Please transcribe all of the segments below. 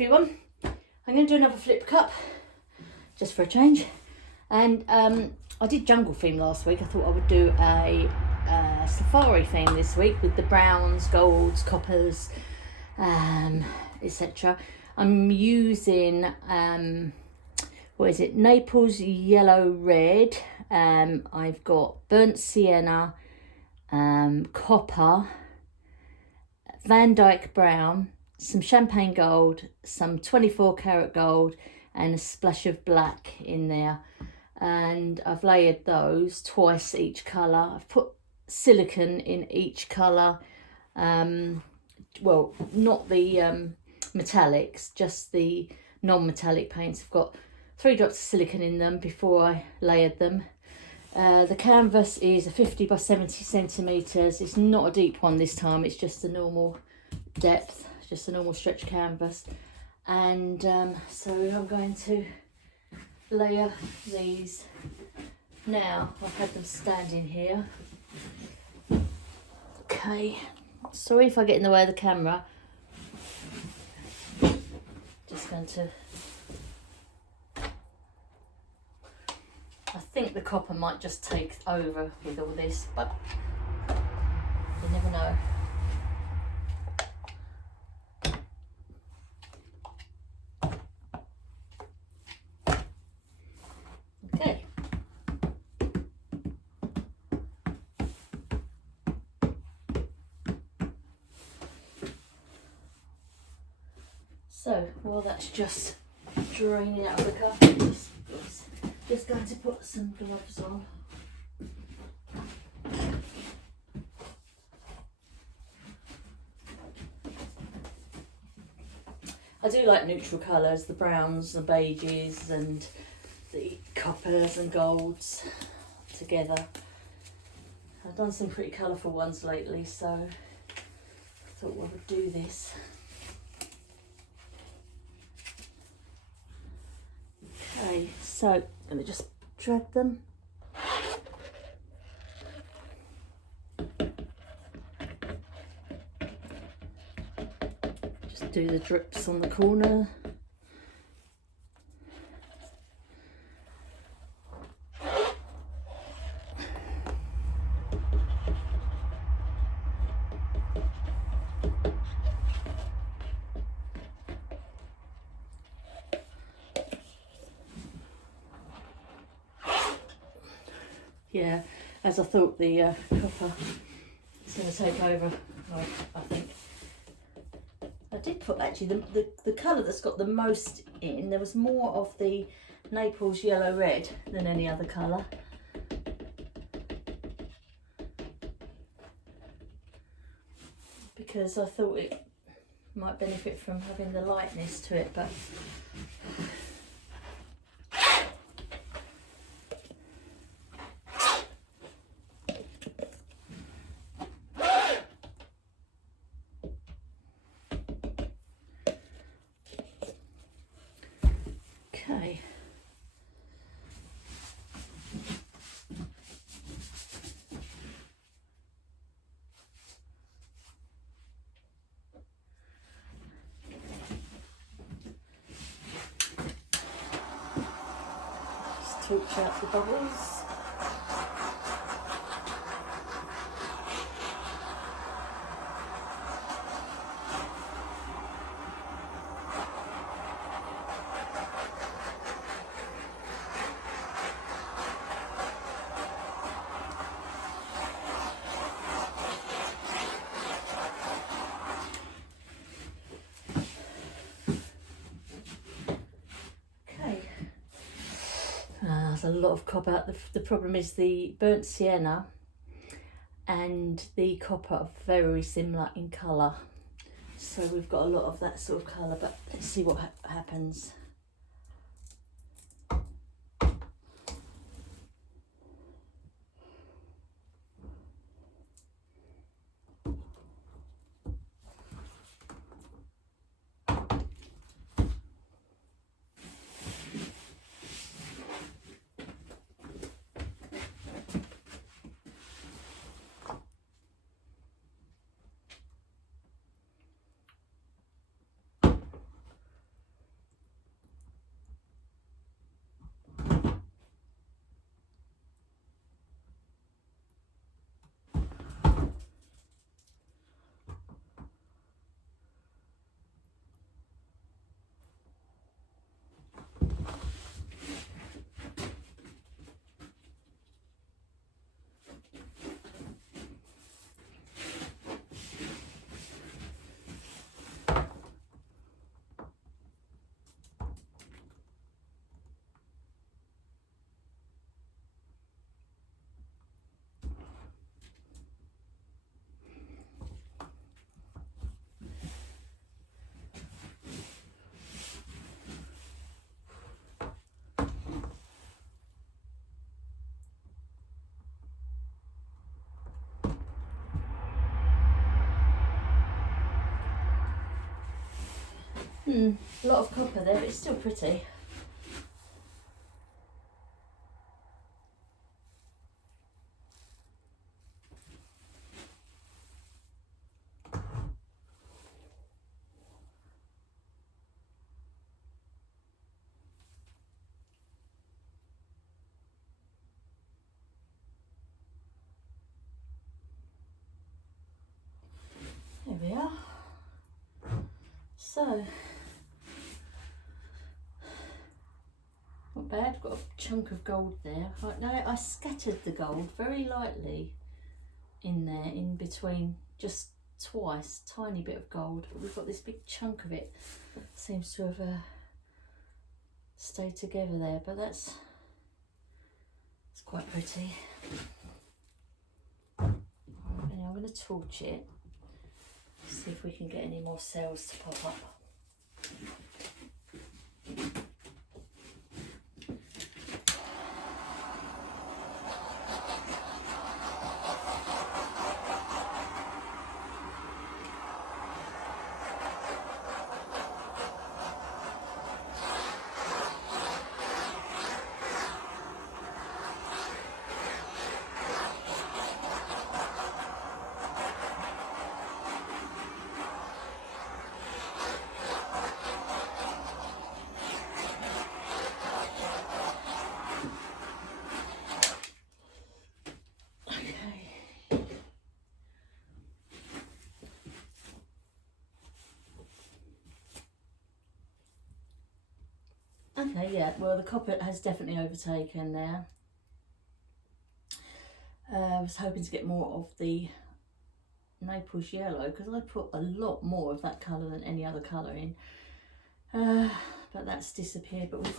everyone, I'm going to do another flip cup just for a change, and I did jungle theme last week. I thought I would do a safari theme this week with the browns, golds, coppers, etc. I'm using Naples yellow red, I've got burnt sienna, copper, Van Dyke brown, some champagne gold, some 24 karat gold, and a splash of black in there. And I've layered those twice each colour. I've put silicone in each colour. Well, not the metallics, just the non-metallic paints. I've got 3 drops of silicone in them before I layered them. The canvas is a 50 by 70 centimetres. It's not a deep one this time, it's just a normal depth, just a normal stretch canvas. And so I'm going to layer these now. I've had them standing here. Okay, sorry if I get in the way of the camera. Just going to, I think the copper might just take over with all this, but you never know. Okay. So while that's just draining out of the cup, just going to put some gloves on. I do like neutral colours, the browns, the beiges and the coppers and golds together. I've done some pretty colourful ones lately, so I thought we would do this. Okay, so I'm going to just drag them. Just do the drips on the corner. Yeah, as I thought, the copper is going to take over, I think. I did put actually the colour that's got the most in, there was more of the Naples yellow red than any other colour. Because I thought it might benefit from having the lightness to it, but okay. Just torch out the bubbles. There's a lot of copper out. The problem is the burnt sienna and the copper are very similar in colour. So we've got a lot of that sort of colour, but let's see what happens. A lot of copper there, but it's still pretty. There we are. So, not bad, got a chunk of gold there. Now I scattered the gold very lightly in there, in between, just twice, tiny bit of gold, but we've got this big chunk of it. Seems to have stayed together there, but it's quite pretty. Right, now I'm going to torch it, see if we can get any more cells to pop up. Okay, yeah, well the copper has definitely overtaken there. I was hoping to get more of the Naples yellow because I put a lot more of that colour than any other colour in. But that's disappeared, but we've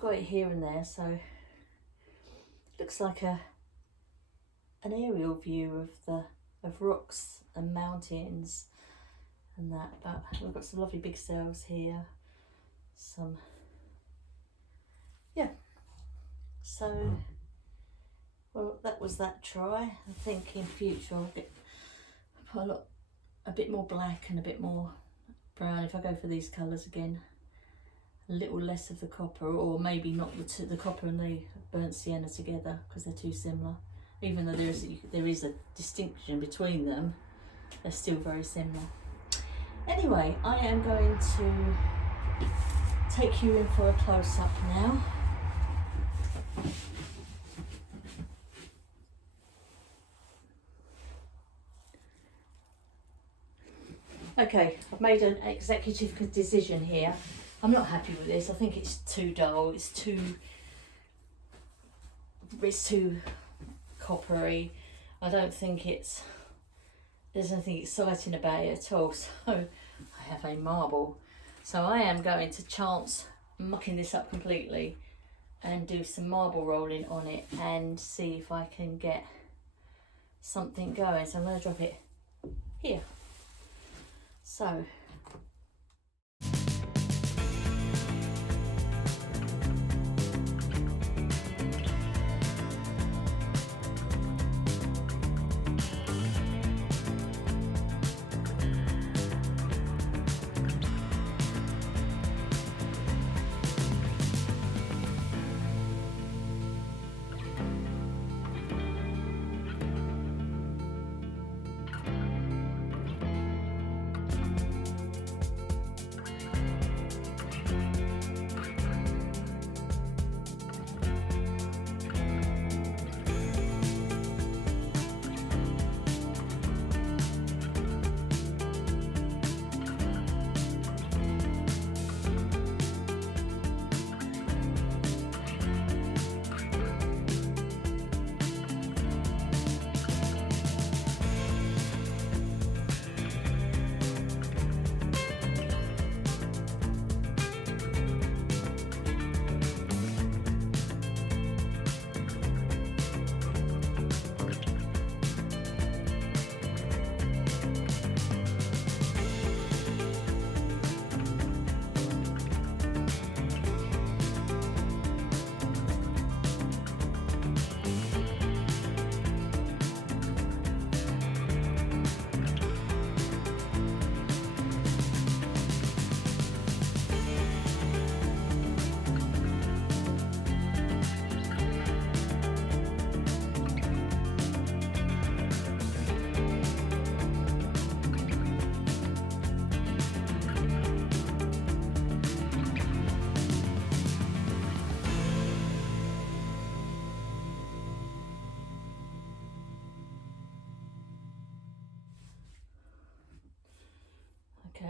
got it here and there, so it looks like an aerial view of rocks and mountains and that, but we've got some lovely big cells here. So well, that was that try. I think in future I'll put a bit more black and a bit more brown if I go for these colours again. A little less of the copper, or maybe not the copper and the burnt sienna together because they're too similar. Even though there is a distinction between them, they're still very similar. Anyway, I am going to take you in for a close-up now. Okay, I've made an executive decision here. I'm not happy with this. I think it's too dull. It's too coppery. I don't think there's anything exciting about it at all. So I have a marble. So I am going to chance mucking this up completely and do some marble rolling on it and see if I can get something going. So I'm going to drop it here. So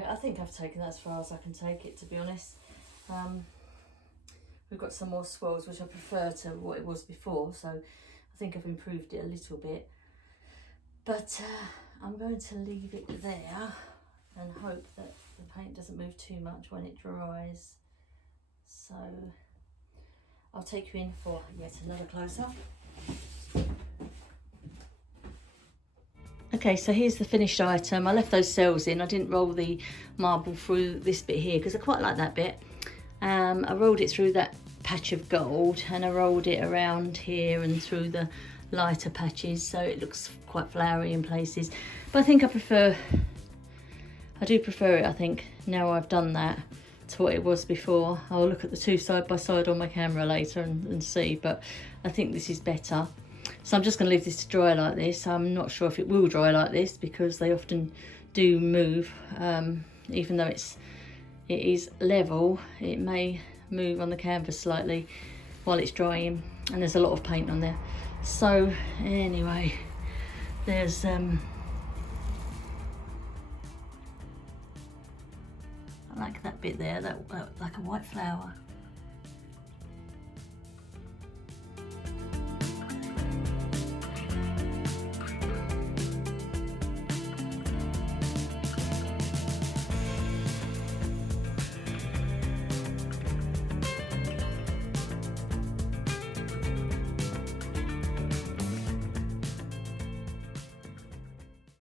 I think I've taken that as far as I can take it, to be honest. We've got some more swirls, which I prefer to what it was before, so I think I've improved it a little bit. But I'm going to leave it there and hope that the paint doesn't move too much when it dries. So I'll take you in for yet another close-up. Okay, so here's the finished item. I left those cells in. I didn't roll the marble through this bit here because I quite like that bit. I rolled it through that patch of gold, and I rolled it around here and through the lighter patches, so it looks quite flowery in places. But I think I do prefer it, I think, now I've done that, to what it was before. I'll look at the two side by side on my camera later and see, but I think this is better. So I'm just going to leave this to dry like this. I'm not sure if it will dry like this because they often do move. Even though it is level, it may move on the canvas slightly while it's drying, and there's a lot of paint on there. So anyway, there's I like that bit there, that like a white flower.